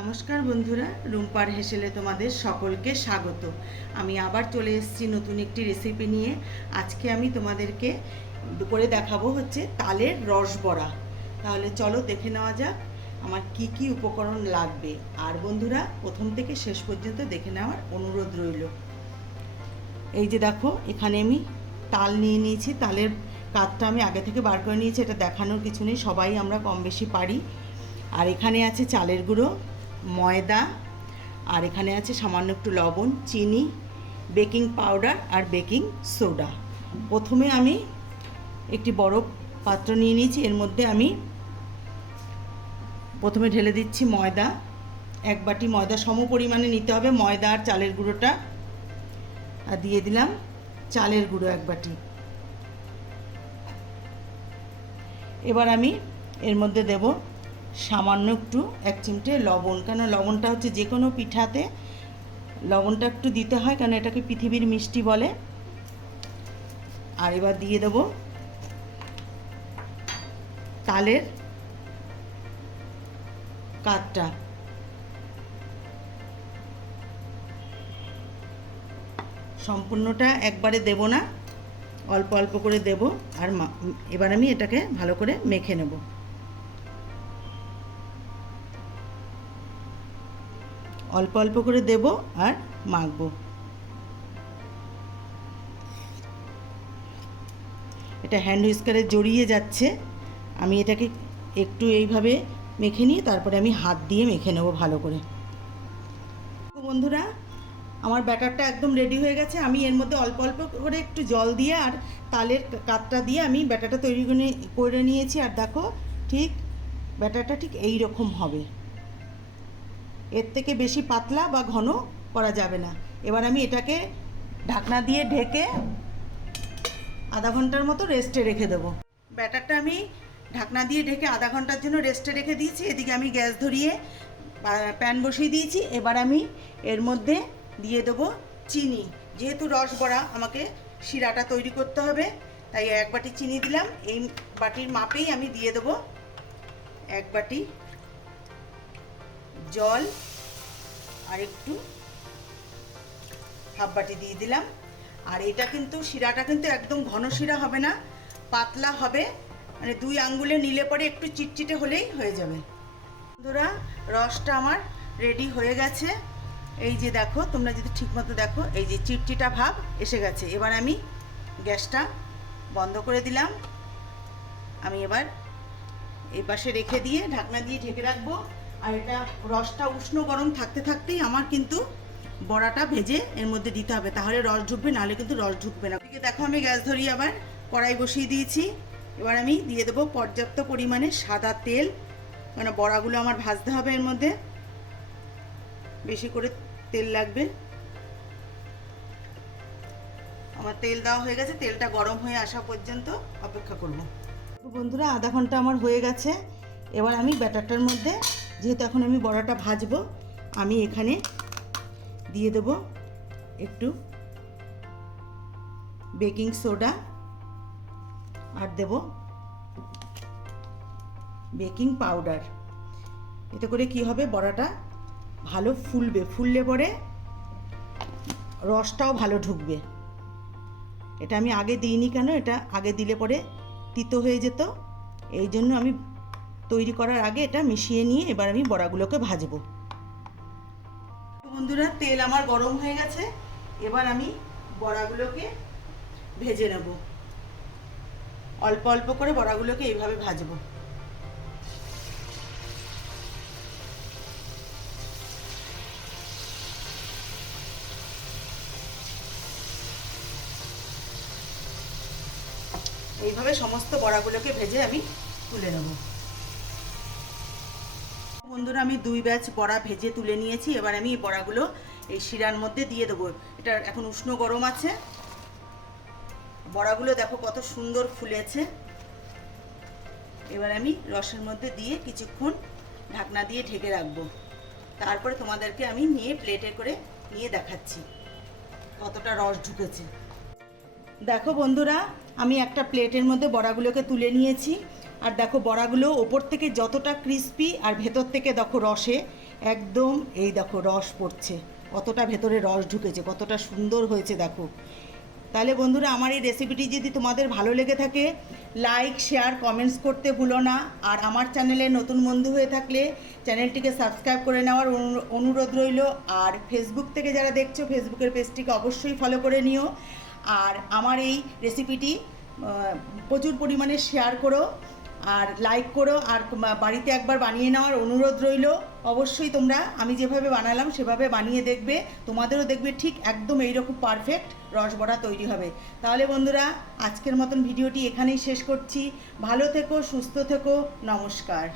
নমস্কার বন্ধুরা, রুম্পার হেসেলে তোমাদের সকলকে স্বাগত। আমি আবার চলে এসেছি নতুন একটি রেসিপি নিয়ে। আজকে আমি তোমাদেরকে করে দেখাবো হচ্ছে তালের রস বড়া তাহলে চলো দেখে নেওয়া যাক আমার কি কি উপকরণ লাগবে। আর বন্ধুরা, প্রথম থেকে শেষ পর্যন্ত দেখে নেওয়ার অনুরোধ রইল। এই যে দেখো, এখানে আমি তাল নিয়ে নিয়েছি। তালের কাতটা আমি আগে থেকে বার করে নিয়েছি, এটা দেখানোর কিছু নেই, সবাই আমরা কম বেশি পারি। আর এখানে আছে চালের গুঁড়ো ময়দা, আর এখানে আছে সামান্য একটু লবণ, চিনি, বেকিং পাউডার আর বেকিং সোডা। প্রথমে আমি একটি বড় পাত্র নিয়ে নিয়েছি, এর মধ্যে আমি প্রথমে ঢেলে দিচ্ছি ময়দা। এক বাটি ময়দা সম পরিমাণে নিতে হবে, ময়দা আর চালের গুঁড়োটা। আর দিয়ে দিলাম চালের গুঁড়ো এক বাটি। এবার আমি এর মধ্যে দেব সামান্য একটু, এক চিমটে লবণ, কেন লবণটা হচ্ছে যে কোনো পিঠাতে লবণটা একটু দিতে হয় কারণ এটাকে পৃথিবীর মিষ্টি বলে। আর এবার দিয়ে দেব তালের কাঠটা সম্পূর্ণটা একবারে দেব না, অল্প অল্প করে দেব, আর এবার আমি এটাকে ভালো করে মেখে নেব। অল্প অল্প করে দেব আর মাখবো। এটা হ্যান্ড হুইস্কারে জড়িয়ে যাচ্ছে। আমি এটাকে একটু এইভাবে মেখে নিয়ে তারপরে আমি হাত দিয়ে মেখে নেব ভালো করে। বন্ধুরা, আমার ব্যাটারটা একদম রেডি হয়ে গেছে। আমি এর মধ্যে অল্প অল্প করে একটু জল দিয়ে আর তালের কাতটা দিয়ে আমি ব্যাটারটা তৈরি করে করে নিয়েছি। আর দেখো, ঠিক ব্যাটারটা ঠিক এই রকম হবে। এর থেকে বেশি পাতলা বা ঘন করা যাবে না। এবার আমি এটাকে ঢাকনা দিয়ে ঢেকে আধা ঘণ্টার মতো রেস্টে রেখে দেবো। ব্যাটারটা আমি ঢাকনা দিয়ে ঢেকে আধা ঘণ্টার জন্য রেস্টে রেখে দিয়েছি। এদিকে আমি গ্যাস ধরিয়ে প্যান বসিয়ে দিয়েছি। এবার আমি এর মধ্যে দিয়ে দেবো চিনি। যেহেতু রস বড়া, আমাকে শিরাটা তৈরি করতে হবে, তাই এক বাটি চিনি দিলাম। এই বাটির মাপেই আমি দিয়ে দেবো এক বাটি জল আর একটু হাফ বাটি দিয়ে দিলাম। আর এটা কিন্তু শিরাটা কিন্তু একদম ঘন শিরা হবে না, পাতলা হবে। মানে দুই আঙ্গুলে নিলে পরে একটু চিটচিটে হলেই হয়ে যাবে। বন্ধুরা, রসটা আমার রেডি হয়ে গেছে। এই যে দেখো, তোমরা যদি ঠিকমতো দেখো, এই যে চিটচিটা ভাব এসে গেছে। এবার আমি গ্যাসটা বন্ধ করে দিলাম। আমি এবার এই পাশে রেখে দিয়ে ঢাকনা দিয়ে ঢেকে রাখব। আর এটা রসটা উষ্ণ গরম থাকতে থাকতেই আমার কিন্তু বড়াটা ভেজে এর মধ্যে দিতে হবে। তাহলে রস ঢুকবে, নাহলে কিন্তু রস ঢুকবে না। দেখো আমি গ্যাস ধরিয়ে আবার কড়াই বসিয়ে দিয়েছি। এবার আমি দিয়ে দেবো পর্যাপ্ত পরিমাণে সাদা তেল। মানে বড়াগুলো আমার ভাজতে হবে এর মধ্যে। বেশি করে তেল লাগবে। আমার তেল দেওয়া হয়ে গেছে, তেলটা গরম হয়ে আসা পর্যন্ত অপেক্ষা করব। বন্ধুরা, আধা ঘণ্টা আমার হয়ে গেছে। এবার আমি ব্যাটারটার মধ্যে যেহেতু এখন আমি বড়াটা ভাজবো, আমি এখানে দিয়ে দেব একটু বেকিং সোডা, আর দেব বেকিং পাউডার। এতে করে কি হবে, বড়াটা ভালো ফুলবে, ফুললে পরে রসটাও ভালো ঢুকবে। এটা আমি আগে দিইনি কেন, এটা আগে দিলে পরে তিতো হয়ে যেত, এই জন্য আমি তৈরি করার আগে এটা মিশিয়ে নিয়ে এবার আমি বড়াগুলোকে ভাজবো। বন্ধুরা, তেল আমার গরম হয়ে গেছে। এবার আমি বড়াগুলোকে ভেজে নেব। অল্প অল্প করে বড়াগুলোকে এইভাবে ভাজবো। এইভাবে সমস্ত বড়াগুলোকে ভেজে আমি তুলে নেব। বন্ধুরা, আমি দুই ব্যাচ বড়া ভেজে তুলে নিয়েছি। এবার আমি এই বড়াগুলো এই শিরার মধ্যে দিয়ে দেবো। এটা এখন উষ্ণ গরম আছে। বড়াগুলো দেখো কত সুন্দর ফুলেছে। এবার আমি রসের মধ্যে দিয়ে কিছুক্ষণ ঢাকনা দিয়ে ঢেকে রাখব। তারপরে তোমাদেরকে আমি নিয়ে প্লেটে করে নিয়ে দেখাচ্ছি কতটা রস ঢুকেছে। দেখো বন্ধুরা, আমি একটা প্লেটের মধ্যে বড়াগুলোকে তুলে নিয়েছি। আর দেখো বড়াগুলো ওপর থেকে যতটা ক্রিস্পি আর ভেতর থেকে দেখো রসে, একদম এই দেখো রস পড়ছে। কতটা ভেতরে রস ঢুকেছে, কতটা সুন্দর হয়েছে দেখো। তাহলে বন্ধুরা, আমার এই রেসিপিটি যদি তোমাদের ভালো লেগে থাকে লাইক শেয়ার কমেন্টস করতে ভুলো না। আর আমার চ্যানেলে নতুন বন্ধু হয়ে থাকলে চ্যানেলটিকে সাবস্ক্রাইব করে নেওয়ার অনু- অনুরোধ রইল। আর ফেসবুক থেকে যারা দেখছ ফেসবুকের পেজটিকে অবশ্যই ফলো করে নিও। আর আমার এই রেসিপিটি প্রচুর পরিমাণে শেয়ার করো। আর লাইক করো, আর বাড়িতে একবার বানিয়ে নেওয়ার অনুরোধ রইল। অবশ্যই তোমরা, আমি যেভাবে বানালাম সেভাবে বানিয়ে দেখবে, তোমাদেরও দেখবে ঠিক একদম এইরকম পারফেক্ট রসবড়া তৈরি হবে। তাহলে বন্ধুরা, আজকের মতন ভিডিওটি এখানেই শেষ করছি। ভালো থেকো, সুস্থ থেকো, নমস্কার।